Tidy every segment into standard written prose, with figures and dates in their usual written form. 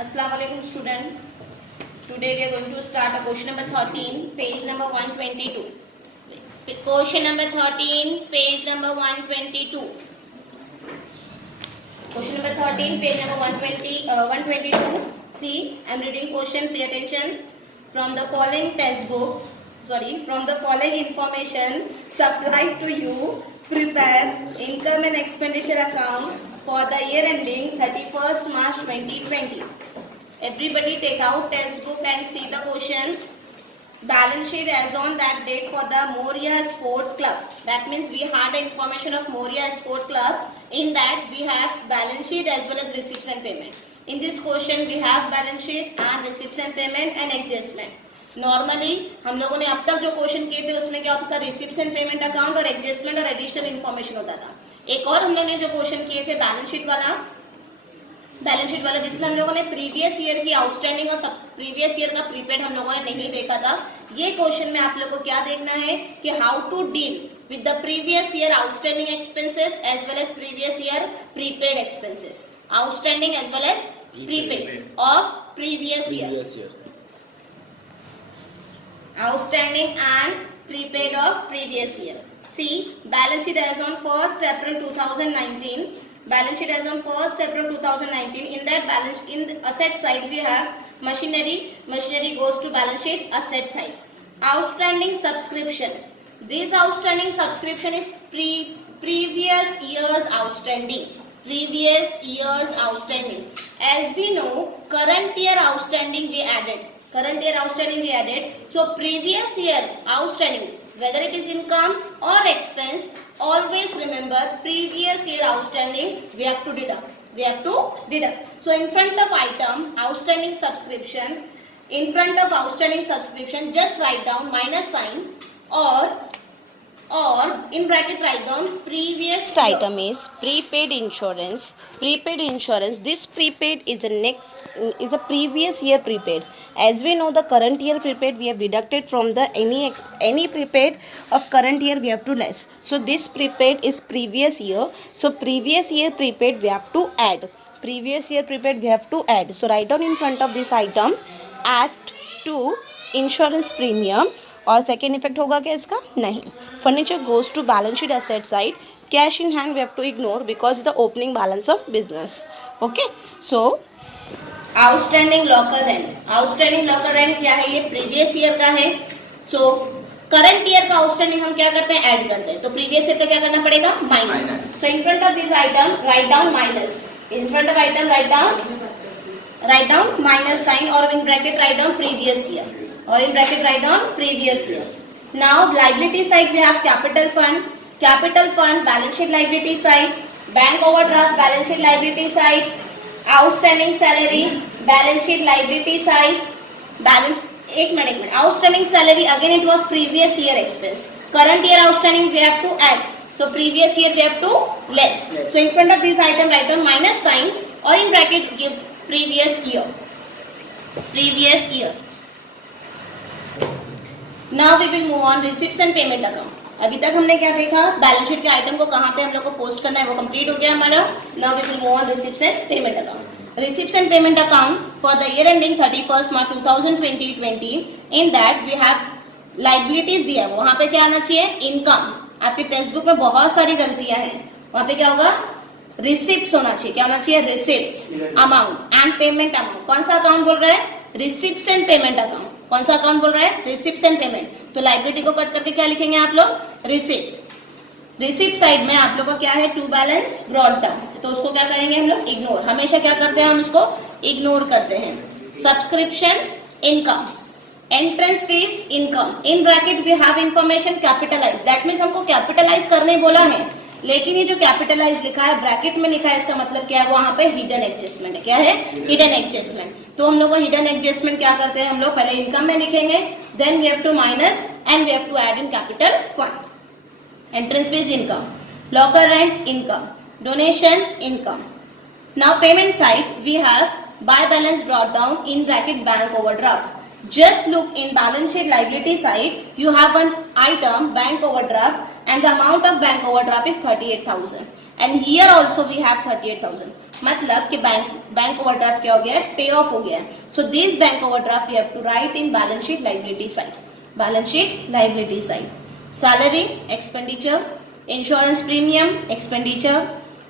Assalamu alaikum student. Today we are going to start a question number 13, page number 122. Question number 13, page number 122. Question number 13, page number 122. See, I am reading question. Pay attention. From the following textbook, from the following information supplied to you, prepare income and expenditure account for the year ending 31st March 2020. Everybody take out textbook and see the question. Balance sheet as on that date for the Moria Sports Club. That means we had information of Moria Sports Club. In that we have balance sheet as well as receipts and payment. In this question we have balance sheet and receipts and payment and adjustment. Normally हम लोगों ने अब तक जो question किए थे उसमें क्या होता था, रिसिप्ट्स एंड पेमेंट अकाउंट और एडजस्टमेंट और एडिशनल इन्फॉर्मेशन होता था. एक और हम लोगों ने जो क्वेश्चन किए थे बैलेंस शीट वाला जिसमें हम लोगों ने प्रीवियस ईयर की आउटस्टैंडिंग और प्रीवियस ईयर का प्रीपेड हम लोगों ने नहीं देखा था. ये क्वेश्चन में आप लोगों को क्या देखना है कि how to deal with the previous year outstanding expenses as well as previous year prepaid expenses. Outstanding as well as prepaid of previous year. Outstanding and prepaid of previous year. See, balance sheet as on 1st April 2019. Balance sheet as on 1st April 2019. In that balance, in the asset side we have machinery. Machinery goes to balance sheet asset side. Outstanding subscription. This outstanding subscription is previous year's outstanding. Previous year's outstanding. As we know, current year outstanding we added. Current year outstanding we added. So previous year outstanding, whether it is income or expense, always remember previous year outstanding we have to deduct. So in front of item outstanding subscription, in front of outstanding subscription just write down minus sign or in bracket write down previous item is prepaid insurance. This prepaid is a previous year prepaid. As we know, the current year prepaid we have deducted from the any prepaid of current year we have to less. So this prepaid is previous year. So previous year prepaid we have to add. So write down in front of this item add to insurance premium. और second effect होगा क्या इसका? नहीं. Furniture goes to balance sheet asset side. Cash in hand we have to ignore because the opening balance of business. Okay. So outstanding locker rent क्या है? ये previous year का है. सो करंट ईयर का आउटस्टैंडिंग हम क्या करते हैं? ऐड करते हैं. तो प्रीवियस ईयर का क्या करना पड़ेगा? Minus. So in front of this item write down minus. In front of item write down minus sign और in bracket write down previous year. Or in bracket write down previous year. Now liability side we have capital fund balance sheet liability side, bank overdraft balance sheet liability side, outstanding salary balance sheet liability side, outstanding salary again it was previous year expense. Current year outstanding we have to add. So previous year we have to less. So in front of this item write down minus sign or in bracket give previous year. Now we will move on receipts and payment account. अभी तक हमने क्या देखा? Balance sheet के item को कहाँ पे हम लोग को पोस्ट करना है वो कंप्लीट हो गया हमारा. Now we will move on receipts and payment account. Receipts and payment account for the year ending 31st March 2020. In that we have liabilities दिया. वहाँ पे क्या आना चाहिए? इनकम. आपके टेक्स्ट बुक में बहुत सारी गलतियां हैं. वहाँ पे क्या होगा? रिसिप्ट होना चाहिए. क्या होना चाहिए? Receipt amount and payment amount. कौन सा अकाउंट बोल रहा है? Receipts and payment account. कौन सा अकाउंट बोल रहा है? Receipts and payment. तो लाइबिलिटी को कट करके क्या लिखेंगे आप लोग? रिसिप्ट साइड में आप लोग का क्या है? To balance brought down. तो उसको क्या करेंगे हम लोग? इग्नोर. हमेशा क्या करते हैं हम उसको? इग्नोर करते हैं. Subscription income, entrance fees income. In bracket we have information capitalize. That means हमको कैपिटलाइज करने बोला है, लेकिन ये जो कैपिटलाइज लिखा है ब्रैकेट में लिखा है इसका मतलब क्या है? वहां पे हिडन एडजस्टमेंट है. क्या है? Hidden adjustment. तो हम लोग को हिडन एडजस्टमेंट क्या करते हैं? हम लोग पहले इनकम में लिखेंगे, then we have to minus and we have to add in capital fund. Entrance fees income, locker rent income, donation income. Now payment side we have by balance brought down in bracket bank overdraft. Just look in balance sheet liability side, you have an item bank overdraft and the amount of bank overdraft is 38,000. And here also we have 38,000. मतलब कि bank overdraft क्या हो गया है, पे of हो गया है. So this bank overdraft we have to write in balance sheet liability side. Balance sheet liability side. Salary expenditure, insurance premium expenditure,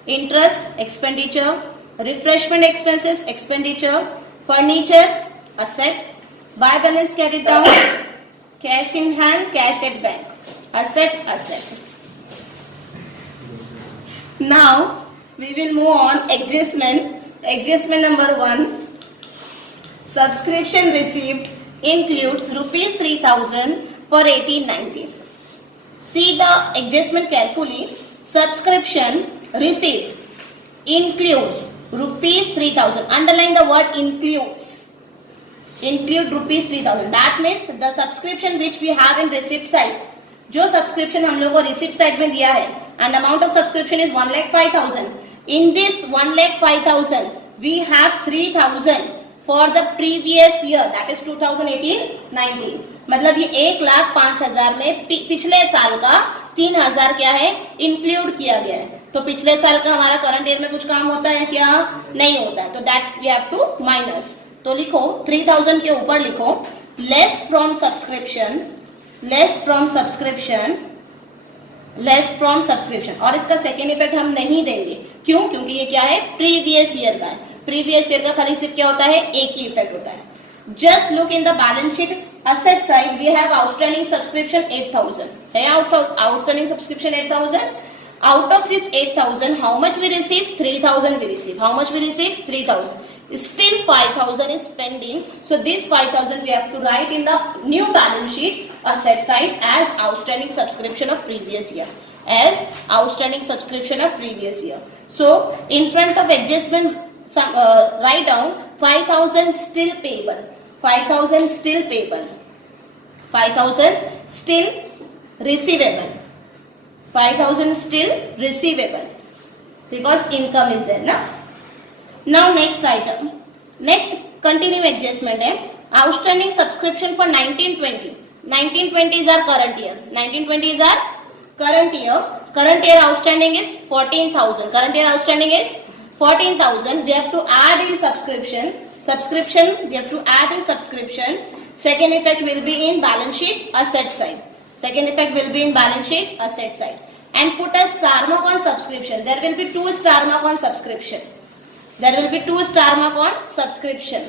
interest expenditure, refreshment expenses expenditure, furniture asset, buy balance carried down, cash in hand, cash at bank, asset. Now we will move on adjustment number 1. Subscription received includes rupees 3000 for 1819. See the adjustment carefully. Subscription received includes rupees 3000. Underline the word includes. Include rupees 3000. That means the subscription which we have in receipt side, जो subscription हम लोग को receipt side में दिया है, and amount of subscription is 1,05,000. In this 1,05,000 we have 3,000 for the previous year, that is 2018-19. मतलब ये 1,05,000 में पिछले साल का 3,000 क्या है, इंक्लूड किया गया है. तो पिछले साल का हमारा करंट ईयर में कुछ काम होता है क्या, नहीं होता है. तो that we have to minus. तो लिखो 3000 के ऊपर लिखो less from subscription, less from subscription, less from subscription. और इसका सेकेंड इफेक्ट हम नहीं देंगे. क्यों? क्योंकि ये क्या है, प्रीवियस ईयर का है. प्रीवियस ईयर का खाली सिर्फ क्या होता है, एक ही इफेक्ट होता है. Just look in the balance sheet asset side. We have outstanding subscription 8,000. है outstanding subscription 8,000. Out of this 8,000, how much we receive? 3,000 we receive. How much we receive? 3,000. Still 5,000 is pending. So this 5,000 we have to write in the new balance sheet asset side as outstanding subscription of previous year. As outstanding subscription of previous year. So in front of adjustment, write down 5,000 still payable. 5,000 still payable. 5,000 still receivable. 5,000 still receivable. Because income is there, na? Now next item, next continue adjustment है outstanding subscription for 1920. 1920 is our current year. 1920 is our current year. Current year outstanding is 14,000. Current year outstanding is 14,000. We have to add in subscription. Subscription we have to add in subscription. Second effect will be in balance sheet asset side. Second effect will be in balance sheet asset side. And put a star mark on subscription. There will be 2 star mark on subscription. There will be 2 star mark on subscription.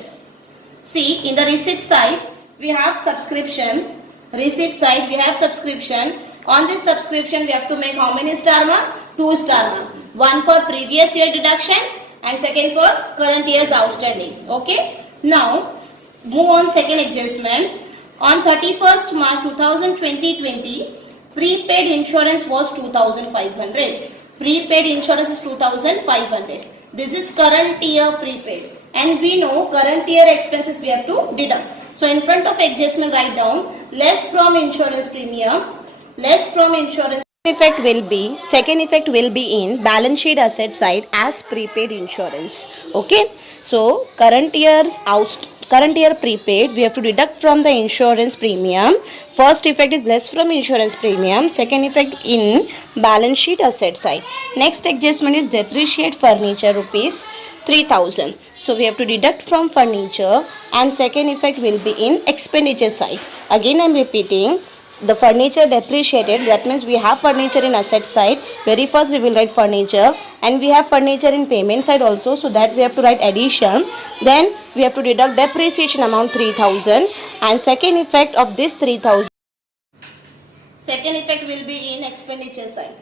See, in the receipt side, we have subscription. Receipt side, we have subscription. On this subscription, we have to make how many star mark? 2 star mark. One for previous year deduction and second for current year's outstanding. Okay. Now, move on second adjustment. On 31st March 2020, prepaid insurance was 2,500. Prepaid insurance is 2,500. This is current year prepaid, and we know current year expenses we have to deduct. So in front of adjustment write down less from insurance premium, less from insurance. Second effect will be in balance sheet asset side as prepaid insurance. Okay, so current year prepaid we have to deduct from the insurance premium. First effect is less from insurance premium. Second effect in balance sheet asset side. Next adjustment is depreciate furniture rupees 3,000. So we have to deduct from furniture, and second effect will be in expenditure side. Again I am repeating, the furniture depreciated, that means we have furniture in asset side. Very first we will write furniture, and we have furniture in payment side also, so that we have to write addition. Then we have to deduct depreciation amount 3,000, and second effect of this 3,000. Second effect will be in expenditure side.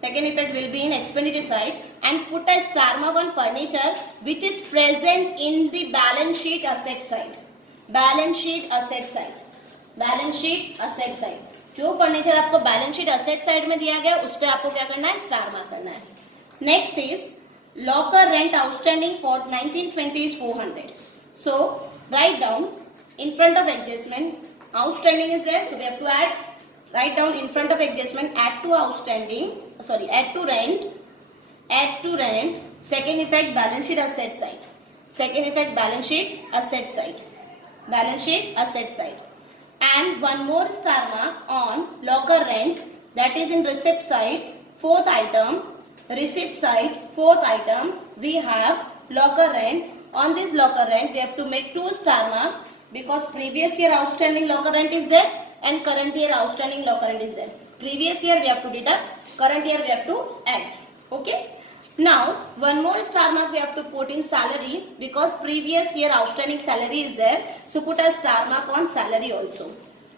Second effect will be in expenditure side, and put a star mark on furniture which is present in the balance sheet asset side. Balance sheet asset side. Balance sheet asset side. जो furniture आपको balance sheet asset side में दिया गया उस पे आपको क्या करना है, स्टार मार्क करना है. Next is locker rent outstanding for 1920 is 400. So write down in front of adjustment, outstanding is there, so we have to add, write down in front of adjustment, add to outstanding, add to rent, second effect balance sheet asset side, second effect balance sheet asset side, balance sheet asset side. And one more star mark on locker rent, that is in receipt side, fourth item, receipt side, fourth item, we have locker rent. On this locker rent, we have to make 2 star mark because previous year outstanding locker rent is there and current year outstanding locker rent is there. Previous year we have to deduct, current year we have to add. Okay. Now, one more star mark we have to put in salary because previous year outstanding salary is there. So, put a star mark on salary also.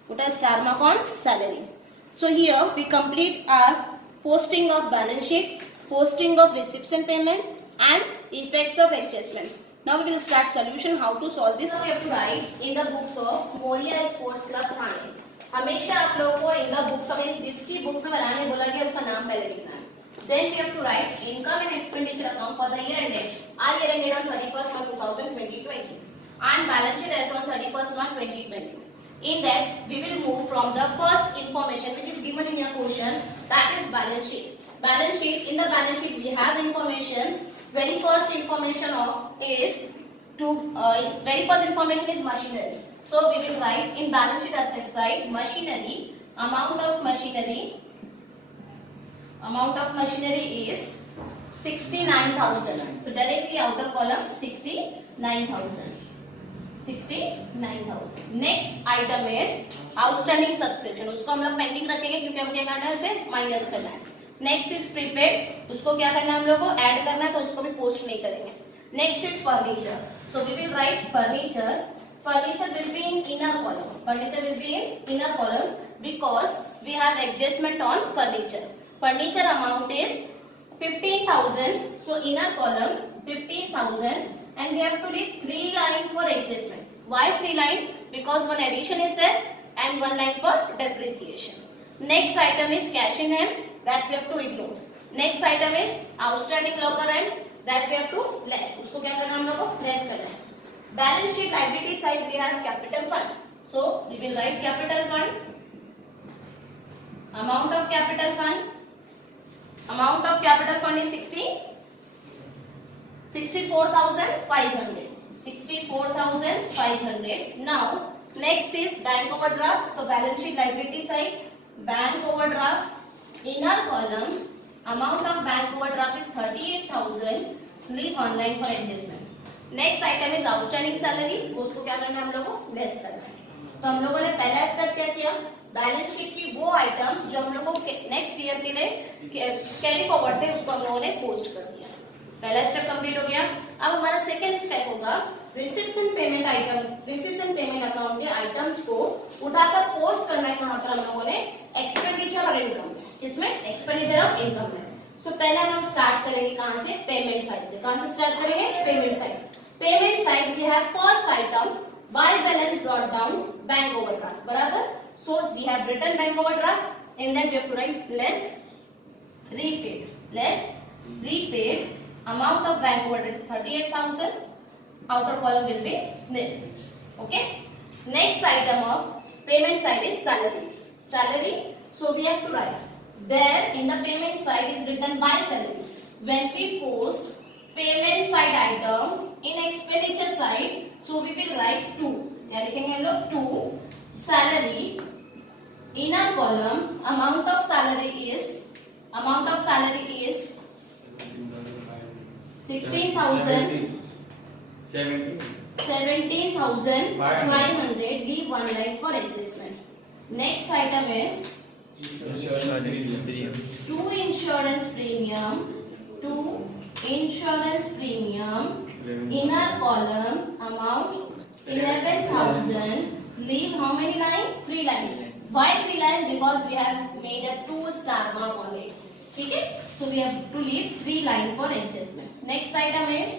Put a star mark on salary. So, here we complete our posting of balance sheet, posting of receipts and payment and effects of adjustment. Now, we will start solution how to solve this. We have to write in the books of Moria Sports Club Thane. हमेशा आप लोगों को in the books में जिसकी book में बनाने बोला गया उसका नाम पहले लिखना है. Then we have to write income and expenditure account for the year ended. Our year ended on 31st March 2020 and balance sheet as on 31st March 2020. In that we will move from the first information which is given in your question, that is balance sheet. Balance sheet, in the balance sheet we have information. Very first information is very first information is machinery. So we will write in balance sheet asset side machinery, amount of machinery is 69,000. So directly outer column 69,000. Next item is outstanding subscription. उसको हम लोग pending रखेंगे क्योंकि हम क्या करना है उसे माइनस करना है. नेक्स्ट इज प्रीपेड, उसको क्या करना है हम लोग को ऐड करना है तो उसको भी पोस्ट नहीं करेंगे. Next is furniture. So we will write furniture. Furniture will be in inner column. Furniture will be in inner column because we have adjustment on furniture. Furniture amount is 15,000. So inner column 15,000 and we have to leave 3 lines for adjustment. Why 3 lines? Because one addition is there and 1 line for depreciation. Next item is cash in hand that we have to ignore. Next item is outstanding locker rent that we have to less. उसको क्या करना है हम लोग को less करना है. Balance sheet liability side we have capital fund. So we will write capital fund. Amount of capital fund. Amount of capital fund is 64,500. 64,500. Now next is bank overdraft. So balance sheet liability side bank overdraft. Inner column amount of bank overdraft is 38,000. Leave 1 line for adjustment. Next item is outstanding salary. उसको क्या करना है हम लोगों को less करना है. तो हम लोगों ने पहला स्टेप क्या किया, बैलेंस शीट की वो आइटम जो हम लोगों को नेक्स्ट ईयर के लिए कैरी फॉरवर्ड थे उसको हम लोगों ने पोस्ट कर दिया. पहला स्टेप कंप्लीट हो गया. अब हमारा सेकंड स्टेप होगा receipts and payment item. Receipts and payment account के आइटम्स को उठाकर पोस्ट करना है. यहाँ पर हम लोगों ने एक्सपेंडिचर और इनकम है. इसमें एक्सपेंडिचर और इनकम है. सो पहले हम स्टार्ट करेंगे कहां से, पेमेंट साइड से. कहां से स्टार्ट करेंगे, payment side. Payment side we have first item by balance brought down bank overdraft. बराबर. So we have written bank overdraft and then we have to write less repaid. Less repaid. Amount of bank overdraft is 38,000. Outer column will be nil. Okay. Next item of payment side is salary. Salary. So we have to write there in the payment side is written by salary. When we post payment side item in expenditure side, so we will write 2. क्या लिखेंगे हम लोग 2 salary. Inner column amount of salary is 17,500. Leave 1 line for adjustment. Next item is 2 insurance premium. 2 insurance premium. Inner column amount 11,000. Leave how many line? 3 line. Why 3 line? Because we have made a 2 star mark on it. Okay? So we have to leave 3 line for adjustment. Next item is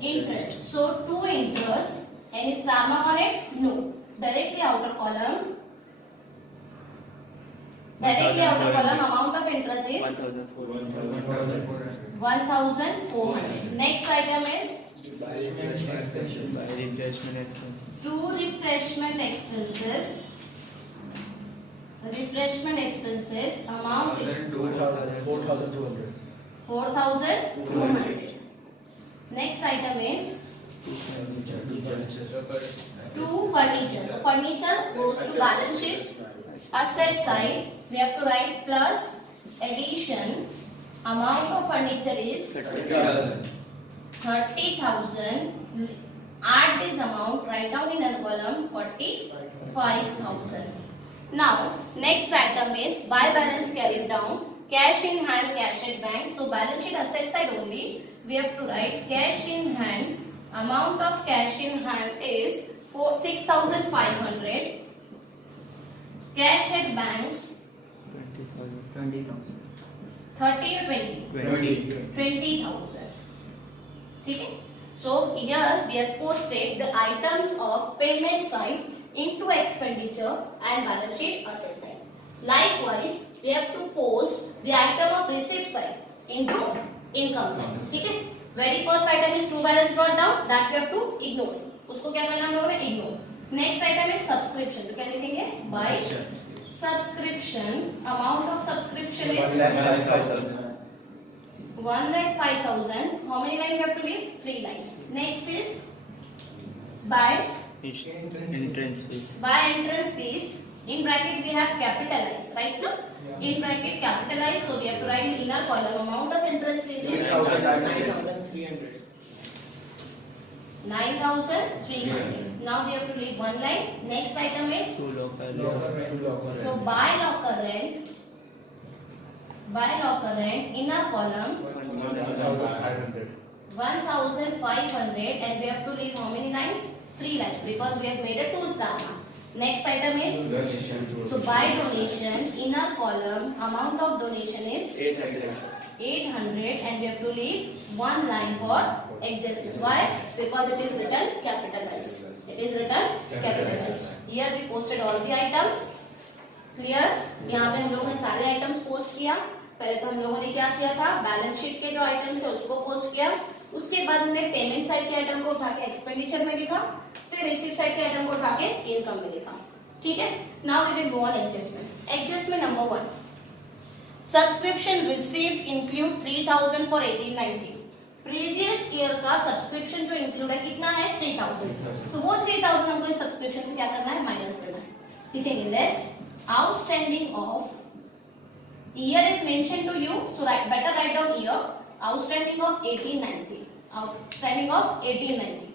interest. So 2 interest. Any star mark on it? No. Directly outer column. Amount of interest is 1,400. Next item is two refreshment expenses. Amount 4,200. Next item is to furniture. The furniture goes to balance sheet. Asset side we have to write plus addition. Amount of furniture is 30,000. Add this amount, write down in a column 45,000. Now, next item is by balance carried down. Cash in hand, cash at bank. So, balance sheet asset side only. We have to write cash in hand. Amount of cash in hand is 6,500. Cash at bank 20,000. 30 or 20? 20,000. Okay? So here we have posted the items of payment side into expenditure and balance sheet asset side. Likewise, we have to post the item of receipt side into income side. Okay? Very first item is true balance brought down, that we have to ignore. उसको क्या करना हम लोगों ने ignore. Next item is subscription. तो क्या लिखेंगे? By subscription, amount of subscription is 1,05,000. How many lines you have to leave? 3 lines. Next is by Entrance fees. by entrance fees. In bracket we have capitalized, right? No? In bracket capitalized, so we have to write in inner column amount of entrance fees is 9,300. Now we have to leave one line. Next item is Two local. so by locker rent. By locker rent, inner column 1,500, and we have to leave how many lines? 3 lines, because we have made a 2 star now. Next item is so by donation, inner column amount of donation is 800, and we have to leave 1 line for adjustment. Why? Because it is written capitalized. It is written capitalized. Here we posted all the items. Clear? यहाँ पे हम लोगों ने सारे items post किया. पहले तो हम लोगों ने क्या किया था, बैलेंस शीट के जो आइटम्स है उसको पोस्ट किया. उसके बाद हमने पेमेंट साइड के आइटम को उठा के एक्सपेंडिचर में लिखा, फिर रिसीव साइड के आइटम को उठा के इनकम में लिखा. ठीक है? Now we will go on adjustment. Adjustment number 1, subscription received include 3,000 for 1890. Previous year का सब्सक्रिप्शन जो इंक्लूड है कितना है? 3,000. सो वो 3,000 हमको इस सब्सक्रिप्शन से क्या करना है? माइनस करना है. ठीक है? Less outstanding of year is mentioned to you, so better write down year. Outstanding of 1890. Outstanding of 1890.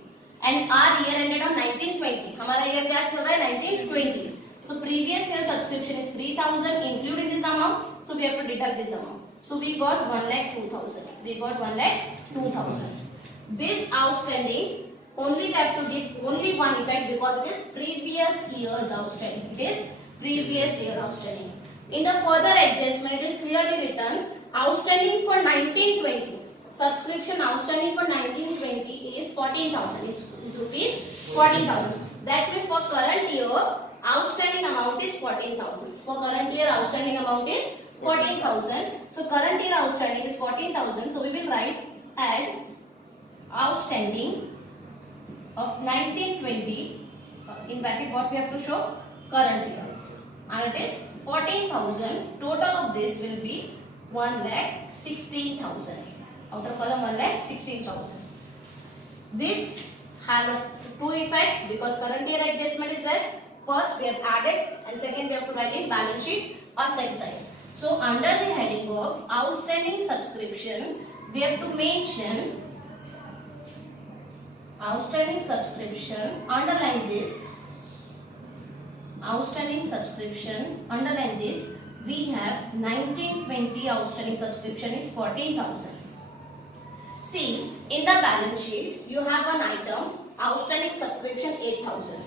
And our year ended on 1920. हमारा year क्या चल रहा है? 1920. So previous year subscription is 3,000 including this amount. So we have to deduct this amount. So we got 1,02,000. We got 1,02,000. This outstanding only we have to give only one effect because it is previous year's outstanding. It is previous year outstanding. In the further adjustment, it is clearly written outstanding for 1920. Subscription outstanding for 1920 is 14,000. Is rupees 14,000. That means for current year, outstanding amount is 14,000. For current year, outstanding amount is 14,000. So current year outstanding is 14,000. So we will write add outstanding of 1920 in bracket. What we have to show? Current year. And it is 14,000. Total of this will be 1,16,000. Outer column 1,16,000. This has a true effect because current year adjustment is there. First we have added and second we have to write in balance sheet asset side. So under the heading of outstanding subscription, we have to mention outstanding subscription. Underline this. Outstanding subscription, underline this. We have 1920 outstanding subscription is 14,000. See, in the balance sheet, you have one item, outstanding subscription 8,000.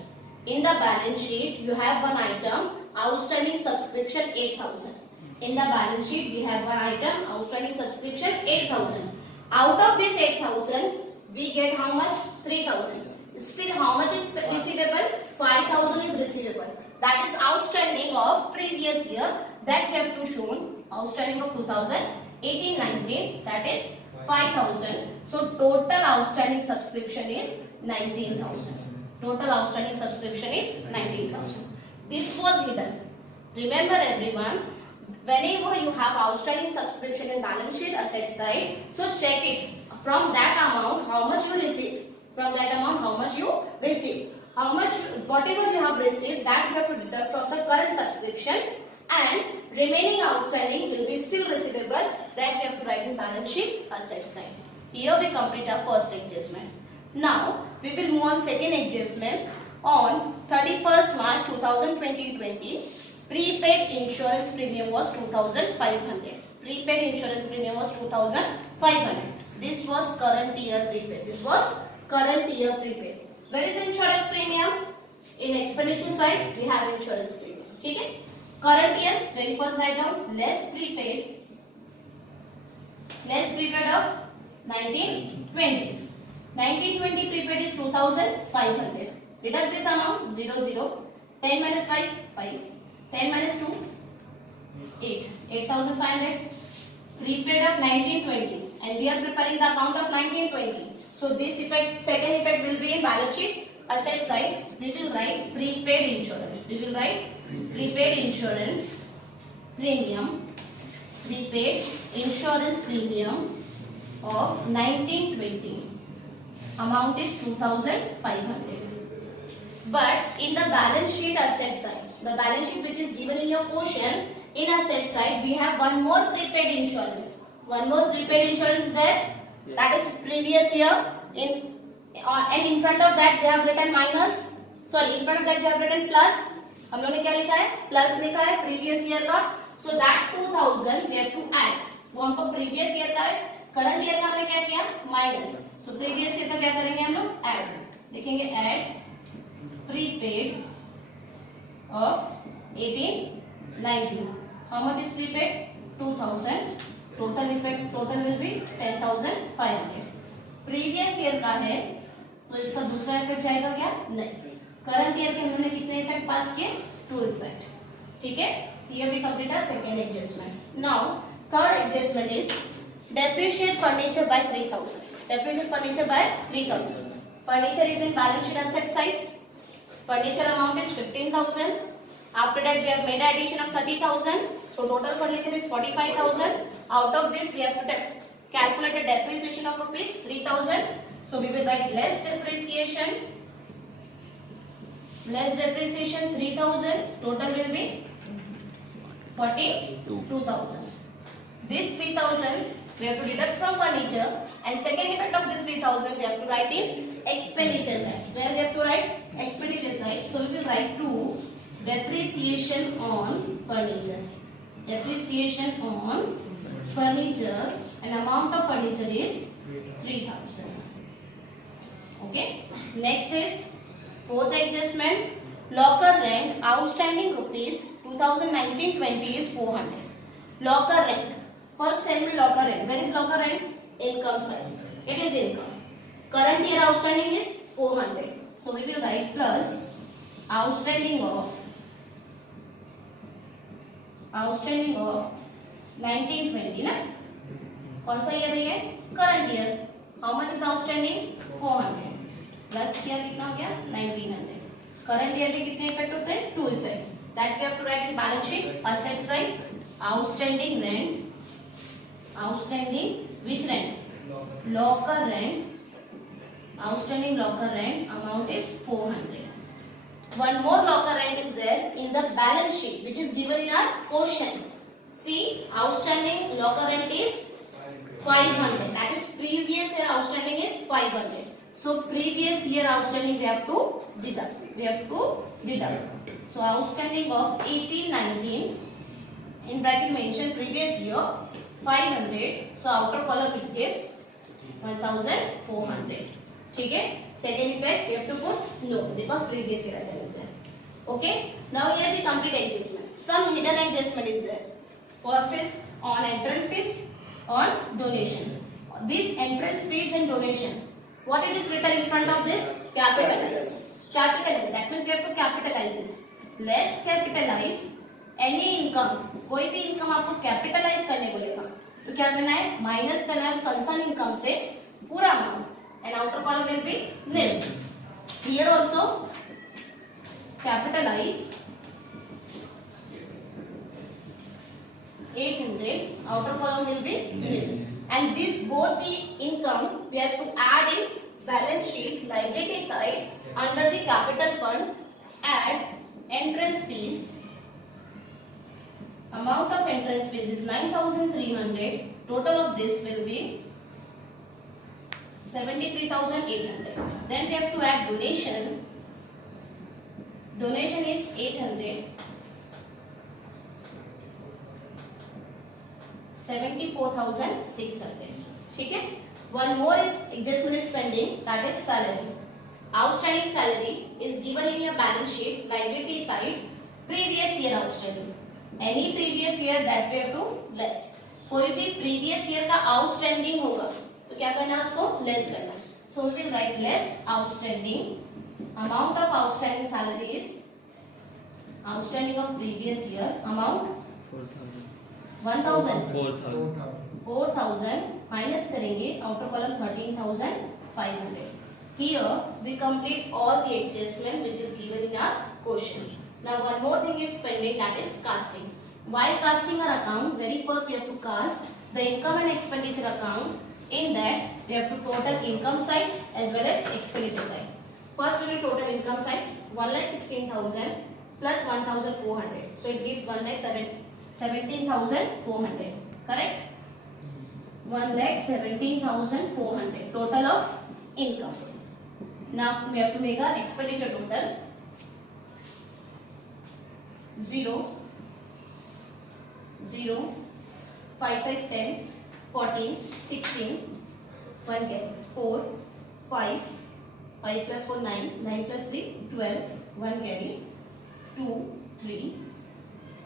In the balance sheet, you have one item, outstanding subscription 8,000. In the balance sheet, we have one item, outstanding subscription 8,000. Out of this 8,000, we get how much? 3,000. Still, how much is receivable? 5,000 is receivable. That is outstanding of previous year. That we have to show. Outstanding of 2018-19. That is 5,000. So total outstanding subscription is 19,000. Total outstanding subscription is 19,000. This was hidden. Remember everyone, whenever you have outstanding subscription in balance sheet asset side, so check it. From that amount, how much you received. From that amount, how much you received. How much, whatever you have received, that you have to deduct from the current subscription, and remaining outstanding will be still receivable. That you have to write in balance sheet asset side. Here we complete our first adjustment. Now we will move on second adjustment. On 31st March 2020, prepaid insurance premium was 2,500. Prepaid insurance premium was 2,500. This was current year prepaid. This was current year prepaid. Where is insurance premium? In expenditure side we have insurance premium. Okay? Current year, very first write down less prepaid of 1920. 1920 prepaid is 2,500. Deduct this amount 0. 10 minus 5 5. 10 minus 2 8. 8,500. Prepaid of 1920, and we are preparing the account of 1920. So this effect, second effect will be in balance sheet asset side. We will write prepaid insurance. We will write prepaid insurance premium. Prepaid insurance premium of 1920. Amount is 2,500. But in the balance sheet asset side, the balance sheet which is given in your quotient, in asset side we have one more prepaid insurance. One more prepaid insurance there. That is previous year. And in front of that we have written minus. Sorry, in front of that we have written plus. हम लोगों ने क्या लिखा है? Plus लिखा है previous year का. So that 2,000 we have to add. वो हमको previous year का है. Current year का हमने क्या किया? Minus. So previous year का क्या करेंगे हम लोग? Add. लिखेंगे add prepaid of 1819. How much is prepaid? 2,000. Total effect total will be 10,500. Previous year का है तो इसका दूसरा इफेक्ट जाएगा क्या? नहीं. करंट ईयर के हमने कितने इफेक्ट पास किए? 2 इफेक्ट. ठीक है? Here we complete our second adjustment. Now third adjustment is depreciate furniture by 3,000. Depreciate furniture by 3,000. Furniture is in balance sheet asset side. Furniture amount is 15,000. After that we have made addition of 30,000. So total furniture is 45,000. Out of this we have to calculate the depreciation of rupees 3,000. So we will write less depreciation 3,000. Total will be 42,000. This 3,000 we have to deduct from furniture, and second effect of this 3,000 we have to write in expenditure side. Where we have to write expenditure side? So we will write to depreciation on furniture. Depreciation on furniture, and amount of furniture is 3,000. Okay. Next is fourth adjustment. Locker rent outstanding rupees 2019-20 is 400. Locker rent. First tell me locker rent. Where is locker rent? Income side. It is income. Current year outstanding is 400. So we will write plus outstanding of 1920 ना? कौन सा year है ये? Current year. How much is outstanding? 400 plus क्या कितना हो गया? 1900. Current year में कितने इफेक्ट होते हैं? 2 effects. That we have to write in balance sheet asset side. Outstanding rent. Outstanding which rent? Locker rent. Outstanding locker rent amount is 400. One more locker rent is there in the balance sheet which is given in our quotient. See, outstanding locker rent is 500. That is previous year outstanding is 500. So previous year outstanding we have to deduct. So outstanding of 18-19 in bracket mention previous year 500. So outer column it gives 1,400. ठीक है? Second effect we have to put no because previous year item is there. Okay. Now here we complete adjustment. Some hidden adjustment is there. First is on entrance fees, on donation. This entrance fees and donation. What it is written in front of this? Capitalize. Capitalize. That means we have to capitalize this. Less capitalize any income. कोई भी income आपको capitalize करने बोलेगा तो क्या करना है? Minus करना है उस कंसर्न इनकम से पूरा amount. And outer column will be nil. Here also capitalize 800. Outer column will be nil. And this both the income we have to add in balance sheet liability side under the capital fund. Add entrance fees. Amount of entrance fees is 9,300. Total of this will be 73,800. Then we have to add donation. Donation is 800. 74,600. ठीक है. One more is adjustment spending, that is salary. Outstanding salary is given in your balance sheet, liability side, previous year outstanding. Any previous year that we have to less. कोई भी previous year का outstanding होगा तो क्या करना है, उसको less करना. So we will write less outstanding. Amount of outstanding salary is outstanding of previous year amount 1,000. 4,000 minus करेंगे outer column 13,500. Here we complete all the adjustment which is given in our question. Now one more thing is pending, that is casting. While casting our account, very first we have to cast the income and expenditure account. In that we have to total income side as well as expenditure side. First we will total income side 1,16,000 plus 1,400. So it gives 1,17,400. Correct? 1,17,400 total of income. Now we have to make our expenditure total. 0, 0, 5, 5, 10, 14, 16, 1 get 4, 5, 5 plus 4, 9, 9 plus 3, 12, 1 carry, 2, 3,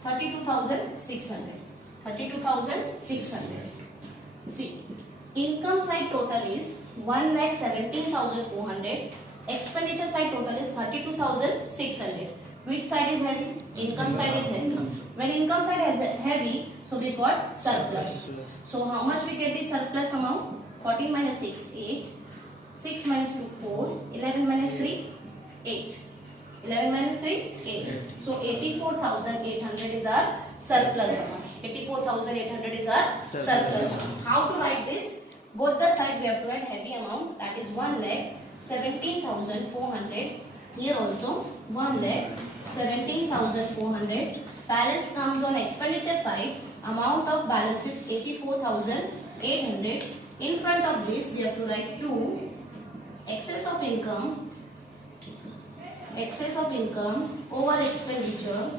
32,600. 32,600. See, income side total is 1,17,400. Expenditure side total is 32,600. Which side is heavy? Income side is heavy. When income side is heavy, so we got surplus. So how much we get the surplus amount? 14 minus 6, 8. 6 minus 2, 4. 11 minus 3, 8. 11 minus 3, 8. So 84,800 is our surplus amount. 84,800 is our surplus amount. How to write this? Both the side we have to write heavy amount, that is 1,17,400. Here also 1,17,400. Balance comes on expenditure side. Amount of balance is 84,800. In front of this we have to write 2. Excess of income over expenditure.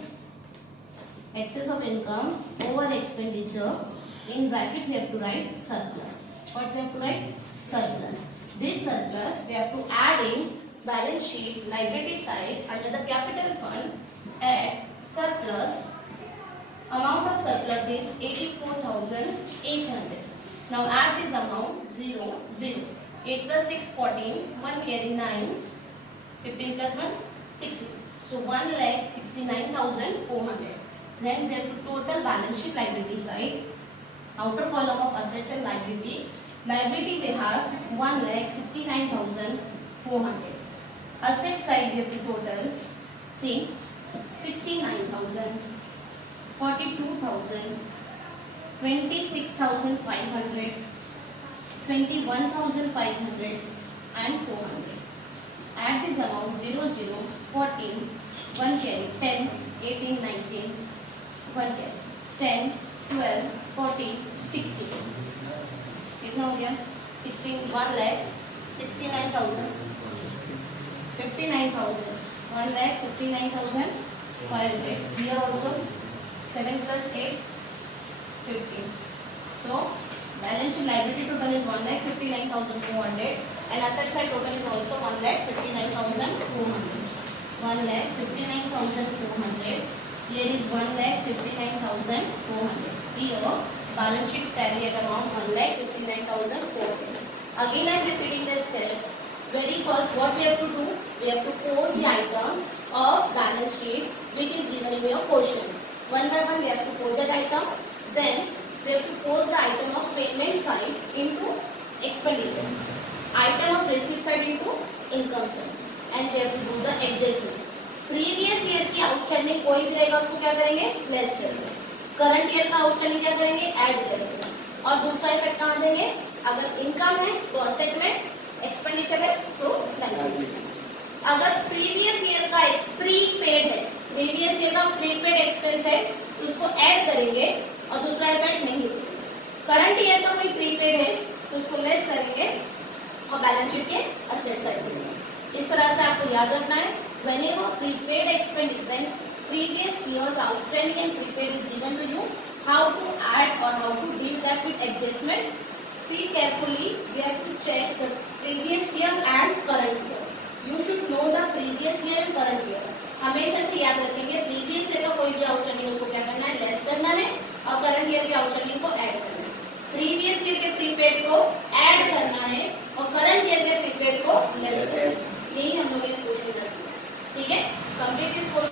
Excess of income over expenditure. In bracket we have to write surplus. What we have to write? Surplus. This surplus we have to add in balance sheet liability side under the capital fund. Add surplus. Amount of surplus is 84,800. Now add this amount 0, 0. 8 plus 6, 14. 1 carry 9. 15 plus 1, 16. So 1,69,400. Then we have to total balance sheet liability side. Outer column of assets and liability. Liability we have 1,69,400. Asset side we have to total. See, 69,000, 42,000, 26,500, 21,500 and 400. Add this amount 0, 0, 14, 1 carry, 10, 18, 19, 1 carry, 10, 12, 14, 16. कितना हो गया? 16, 1,69,000, 59,000, 1,59,500. Here also 7 plus 8, 15. So balance sheet liability total is 1,59,400 and asset side total is also 1,59,400. 1,59,400. Here is 1,59,400. Here balance sheet tally at amount 1,59,400. Again I am repeating the steps. Very first what we have to do? We have to post the item of balance sheet which is given in your question. One by one we have to post that item. Then we have to post the item of payment side into expenditure. Item of receipt side into income side. And we have to do the adjustment. Previous year की outstanding कोई भी रहेगा उसको क्या करेंगे? Less करेंगे. Current year का outstanding क्या करेंगे? Add करेंगे. और दूसरा इफेक्ट कहाँ देंगे? अगर income है तो asset में, expenditure है तो liability में. अगर previous year का prepaid है, previous year का prepaid expense है तो उसको add करेंगे और दूसरा इफेक्ट नहीं. करंट ईयर का कोई प्रीपेड है तो उसको लेस करेंगे और बैलेंस शीट के असेट साइड पे लिखा। इस तरह से आपको याद रखना है whenever prepaid expenditure, when previous year's outstanding and prepaid is given to you, how to add or how to deal that with adjustment. See carefully, we have to check the previous year and current year. You should know the previous year and current year. हमेशा से याद रखेंगे previous year का कोई भी outstanding उसको क्या करना है, लेस करना है, और करंट ईयर के आउटस्टैंडिंग को ऐड करना है। प्रीवियस ईयर के प्रीपेड को ऐड करना है और करंट ईयर के प्रीपेड को लेस करना है। यही हम लोग इस क्वेश्चन का सीखा। ठीक है, कंप्लीट इस क्वेश्चन